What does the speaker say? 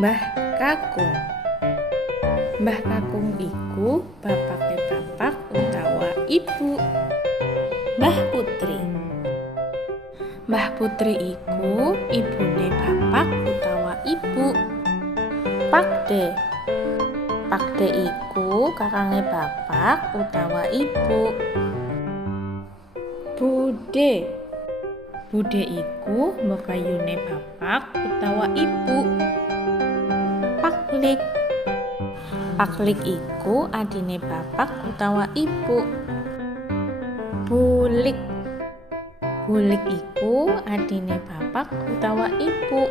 Mbah Kakung. Mbah Kakung iku bapake bapak utawa ibu. Mbah Putri. Mbah Putri iku ibune bapak utawa ibu. Pakde. Pakde iku kakange bapak utawa ibu. Bude. Bude iku mbekayune bapak utawa ibu. Paklik. Paklik iku adine bapak utawa ibu. Bulik. Bulik iku adine bapak utawa ibu.